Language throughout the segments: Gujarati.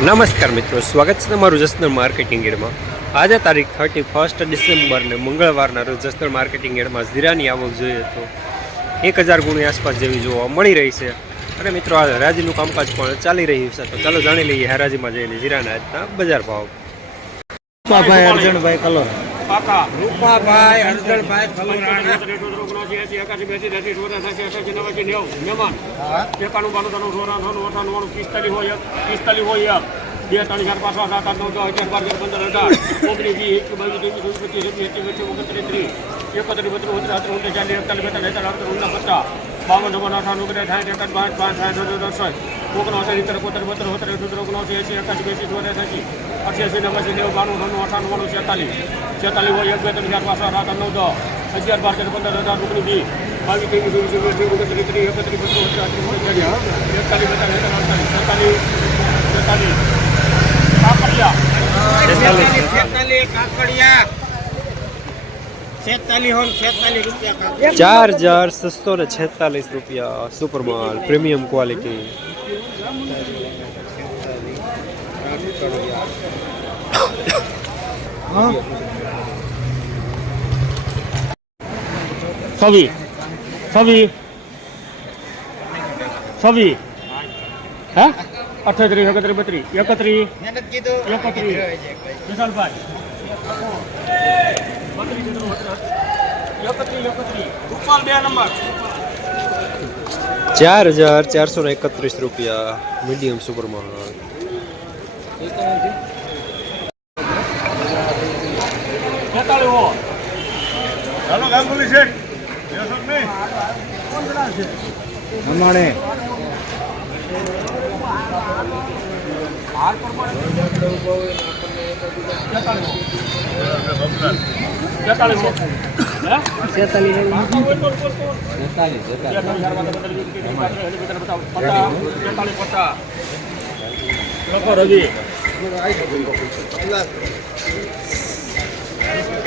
નમસ્કાર મિત્રો, સ્વાગત છે તમારું જસનલ માર્કેટિંગ એડમાં. આજે તારીખ થર્ટી ફર્સ્ટ ડિસેમ્બરને મંગળવારના રોજ જસનલ માર્કેટિંગ એડમાં જીરાની આવક જોઈએ તો એક હજાર ગુણી આસપાસ જેવી જોવા મળી રહી છે. અને મિત્રો, આ હરાજીનું કામકાજ પણ ચાલી રહ્યું છે. તો ચાલો જાણી લઈએ હરાજીમાં જઈને જીરાના આજના બજાર ભાવ. ભાઈ અર્જુનભાઈ કલોર પાકા રૂપાભાઈ અર્જુનભાઈ એકાણું બાણું ત્રણ સોળ અઠાણું વાળું પિસ્તાલીસ હોય પિસ્તાલીસ હોય એક બે ત્રણ ચાર પાંચ સાત આઠ નવ દસ અગિયાર બાર તેર પંદર અઢાર ઓગણીસ એક બાવીસ ત્રેવીસ ચોવીસ પચીસ છવ્વીસ સત્યાવીસ અઠ્યાવીસ ઓગણત્રીસ ત્રીસ એકત્રીસ બત્રીસ ઓગણત્રીસ અઠાર ઓગણત્રીસ ચાલીસ એકતાલીસ બેતાલીસ તેતાલીસ અડતાલીસ ઓગણત્રીસ પચાસ બાવન નવ્વાણું અઠાણું ઓગણત્રીસ સાઠ એકાદ પાંચ પાંચ સાઠ નવ દસ ઓગણસી કોતર બોતેર હોતર અઠોતેર ઓગણસી એસી એકાસી બેસી ચોરે એસી અઠ્યાસી નવાસી નેવું બાણું ત્રણું અઠાણું વાળું છેતાલીસ. છેતાલીસ હોય એક બે ત્રણ ચાર પાંચ સાત નવ દસ. અગિયાર બાર તેર પંદર હજાર રૂપની બી બાવીસ ત્રીસ ચોવીસ ચોવીસ ઓગણત્રીસ ત્રીસ એકત્રીસ બસો એકતાલીસ બેતાલીસ અડતાલીસ છેતાલીસ છેતાલીસ. કાકડિયા ચાર હજાર છસો ને છેતાલીસ રૂપિયા સુપરમાલ પ્રીમિયમ ક્વોલિટી. છવ્વીસ છવ્વીસ છવ્વીસ હે અઠત્રીસ એકત્રીસ બત્રીસ. એકત્રીસ. એકત્રીસ. વિશાલભાઈ. એકત્રીસ એકત્રીસ રૂપાલ બે નંબર. ચાર હજાર ચારસો ને એકત્રીસ રૂપિયા મીડિયમ તેતાળીસ હો અમાણે તેતાળીસ હો લોકો રવિ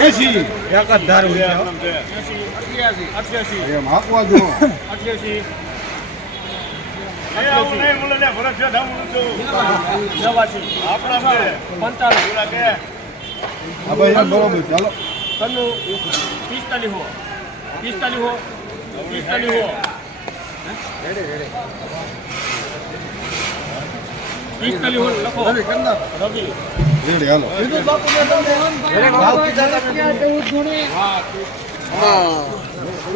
એસી એક જ ધારું એમ આપવા જો. ચાલો પિસ્તાલીસ હો. પિસ્તાલીસ હો. પિસ્તાલીસ હો પિસ્તાલીસ હો લખો રવિ રેડી હાલો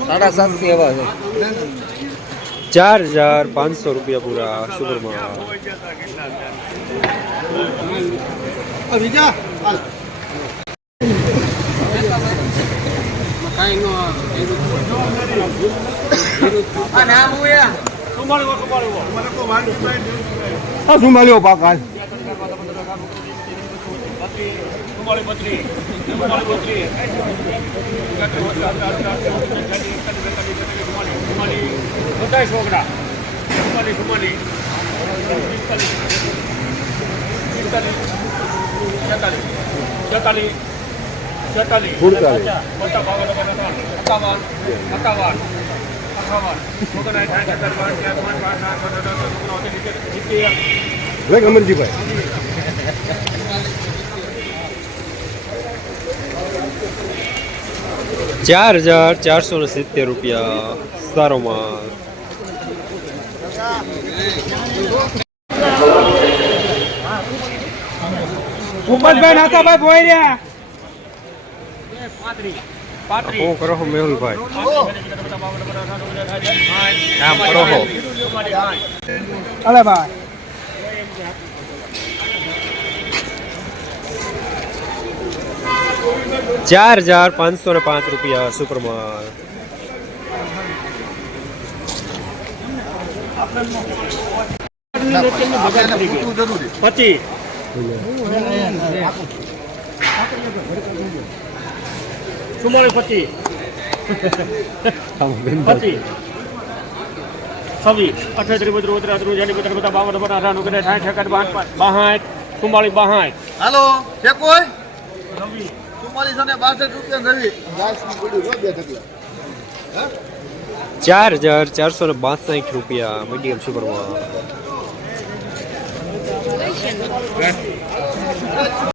સાડા સાતથી એવા છે ચાર હજાર પાંચસો રૂપિયા પૂરા સુપરમાલ સુમાળી હો શું મળ્યો પાક બત્રીસ બધા છોકરા સુમાલી સુમાલી છેતાલીસ છેતાલીસ છેતાલીસ સુડતાલીસ. પચાસ બાવન અઠાવન અઠાવન અઠાવન ઓગણસાઠ સાઠ સત્તર પાંચ ચાર પાંચ પાંચ સાત આઠ નવ દસ ઓગણસિત્તેર સિત્તેર લે અમરજીભાઈ ચાર હજાર ચારસો ને સિત્તેર રૂપિયા સારો માલ ભૂપતભાઈ નાતાભાઈ ભોઈ રહ્યા પાંત્રીસ પાંત્રીસ હું કરો છો મેહુલભાઈ. આમ કરો છો અલે ભાઈ. ચાર હજાર પાંચસો ને પાંચ રૂપિયા સુપરમાં પચીસ. ચુમ્માલીસ પચીસ પચીસ છવ્વીસ અઠ્યાત્રીસ બત્રીસ ઉત્તર ત્રીસ જાની પચાસ બધા બાવન બધા અઢાર ઓગણીસ સાઠ એકાદ બાસઠ ચુમ્માલીસ બાસઠ હાલો છે કોઈ ચુમ્માલીસો ને બાસઠ રૂપિયા રવિ ચાર હજાર ચારસો ને બાસઠ રૂપિયા મીડિયમ સુપરમાં